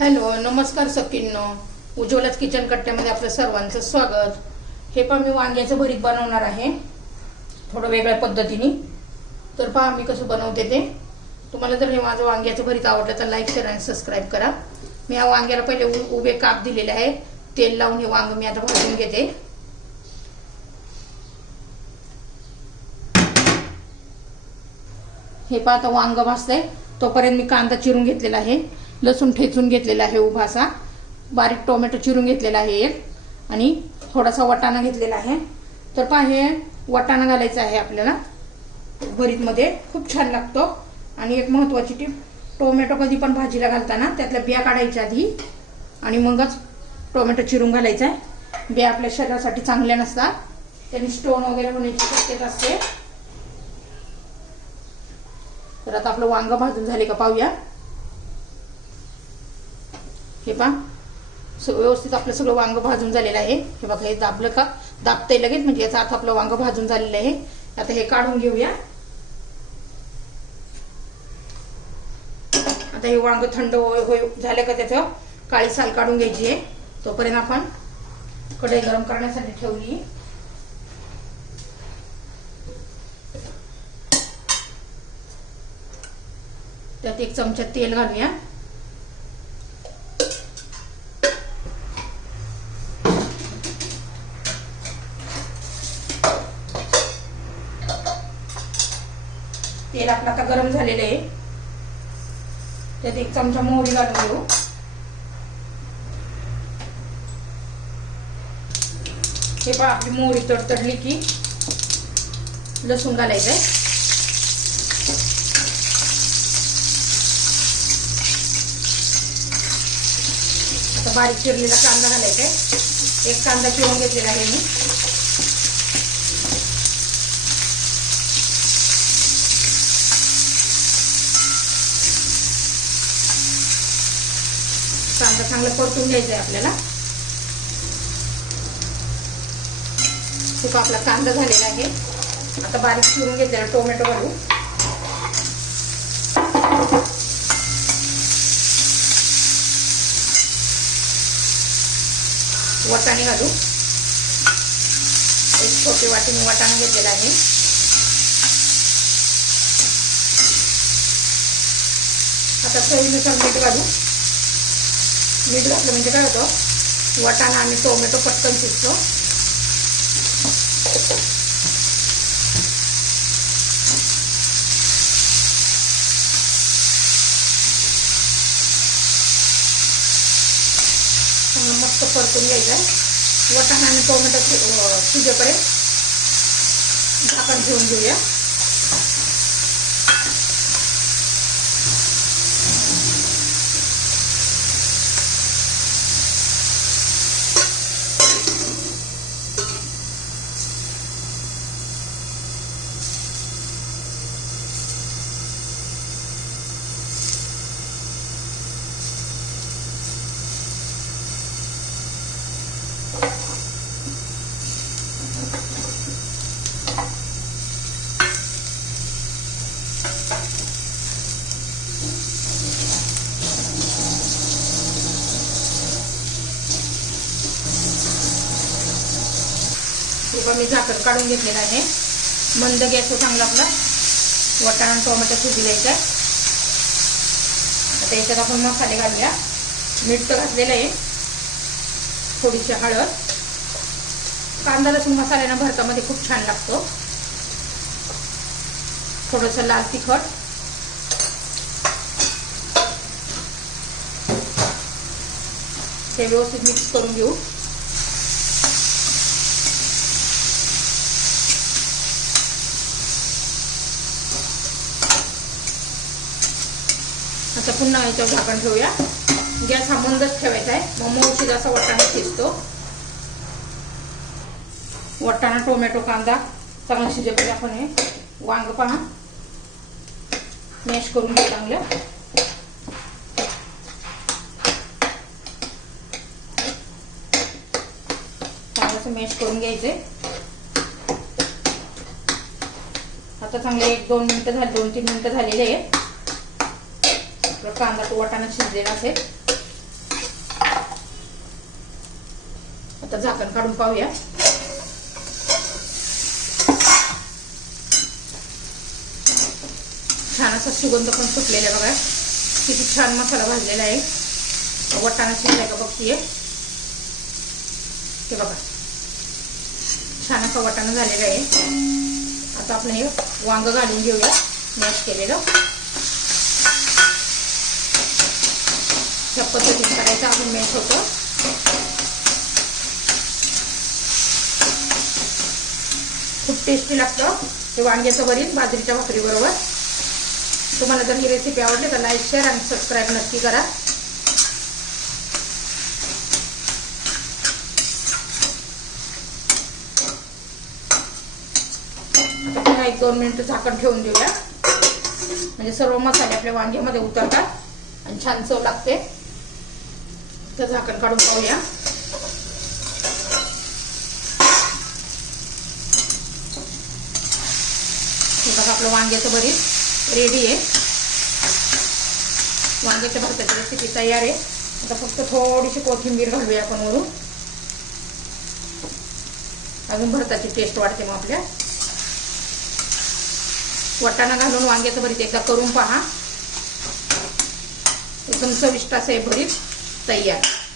Hello नमस्कार सखींनो. उज्ज्वलाच kitchen कट्ट्यामध्ये आपलं सर्वांचं स्वागत. हे पण मी वांग्याचं भरीत बनवणार आहे. थोडं वेगळ्या पद्धतीने. तर पहा मी कसं बनवते ते. तुम्हाला जर हे माझं वांग्याचं भरीत आवडलं तर लाईक शेअर आणि सबस्क्राईब करा. मी या वांग्याला पहिले उ- उभे काप दिलेले आहे. तेल लावून हे वांग मी आता भाजून घेते. हे पहा आता वांग भाजतंय. तोपर्यंत मी कांदा चिरून घेतलेला आहे. लसूण ठेचून घेतलेला आहे उभा असा बारीक टोमॅटो चिरून घेतलेला आहे एक. आणि थोडासा वटाणा घेतलेला आहे. तर पहा हे वटाणा घालायचा आहे आपल्याला. भरीतमध्ये खूप छान लागतो. आणि एक महत्त्वाची टीप टोमॅटो कधी पण भाजीला घालताना त्यातल्या बिया काढायच्या आधी आणि मगच टोमॅटो चिरून घालायचा आहे. बिया आपल्या शरीरासाठी चांगल्या नसतात. त्यांनी स्टोन वगैरे होण्याची शक्यता असते. तर आता आपलं वांग भाजून झाले का पाहूया. हे पहा. व्यवस्थित आपलं सगळं वांग भाजून झालेलं आहे. हे बघा हे दाबलं का? दाबते लगेच म्हणजे याचा अर्थ आपलं वांग भाजून झालेलं आहे. आता हे काढून घेऊया. आता हे वांग थंड होय होय झालं का त्याचं? काळी साल काढून घ्यायची आहे. तोपर्यंत आपण कढई गरम करण्यासाठी ठेवली. त्यात एक चमचा तेल घालूया. तेल आपलं आता गरम झालेलं आहे. त्यात एक चमचा मोहरी घालून घेऊ. हे पहा आपली मोहरी तडतडली की लसूण घालायचं आहे आता बारीक चिरलेला कांदा घालायचा आहे एक कांदा चिरून घेतलेला आहे मी. कांदा चांगला परतून घ्यायचा आहे आपल्याला. खूप आपला कांदा झालेला आहे. आता बारीक चिरून घेतलेला टोमॅटो घालू. वाटाणे घालू. एक छोटे वाटीने वाटाणा घेतलेला आहे. आता चवीनुसार मीठ घालू. मीठ घातलं म्हणजे काय होतं? वटाणा आणि टोमॅटो पटकन शिजतो. मस्त परतून घ्यायचं आहे. वाटाणा आणि टोमॅटो शिजेपर्यंत आपण घेऊन घेऊया. हे मी झाकण काढून घेतलेलं आहे. मंद गॅसवर चांगला आपला वाटाणा टोमॅटो शिजू द्यायचा. आहे आता याच्यात आपण मसाले घालूया. मीठ तर घातलेलं आहे. थोडीशी हळद. कांदा लसूण मसाल्यानं भरतामध्ये खूप छान लागतो. थोडंसं लाल तिखट. हे व्यवस्थित मिक्स करून घेऊ. आता पुन्हा याच्यावर झाकण ठेवूया. गॅस हा मंदच ठेवायचा आहे. मग मऊशी असा वाटाणा शिजतो. वाटाणा टोमॅटो कांदा चांगला शिजेपर्यंत आपण हे वांग पहा मॅश करून घे चांगलं. चांगलं मॅश करून घ्यायचंय आता चांगले एक दोन मिनिटं झाले दोन तीन मिनिटं झालेले आहेत. आपला कांदा तो वाटाणा शिजलेला असेल आता झाकण काढून पाहूया. छान असा सुगंध पण सुटलेला बघा. किती छान मसाला भाजलेला आहे. वटाणा शिजलाय का बघतीये? ते बघा. छान असा वाटाणा झालेला आहे. आता आपण हे वांग घालून घेऊया. मॅश केलेलं. ह्या पद्धतीने करायचं आपण मेट होतं. खूप टेस्टी लागतं. हे वांग्याचं वरील बाजरीच्या भाकरीबरोबर तुम्हाला जर ही रेसिपी आवडली तर लाईक शेअर आणि सबस्क्राईब नक्की करा. पुन्हा एक दोन मिनिटं झाकण ठेवून देऊया. म्हणजे सर्व मसाले आपल्या वांग्यामध्ये उतरतात आणि छान चव लागते. तर झाकण काढून पाहूया बघा आपलं वांग्याचं भरीत रेडी आहे वांग्याच्या भरताची रेसिपी तयार आहे आता फक्त थोडीशी कोथिंबीर घालूया आपण वरून अजून भरताची टेस्ट वाढते मग आपल्या वटाणा घालून वांग्याचं भरीत एकदा करून पहा एकदम चविष्ट असं आहे भरीत तयार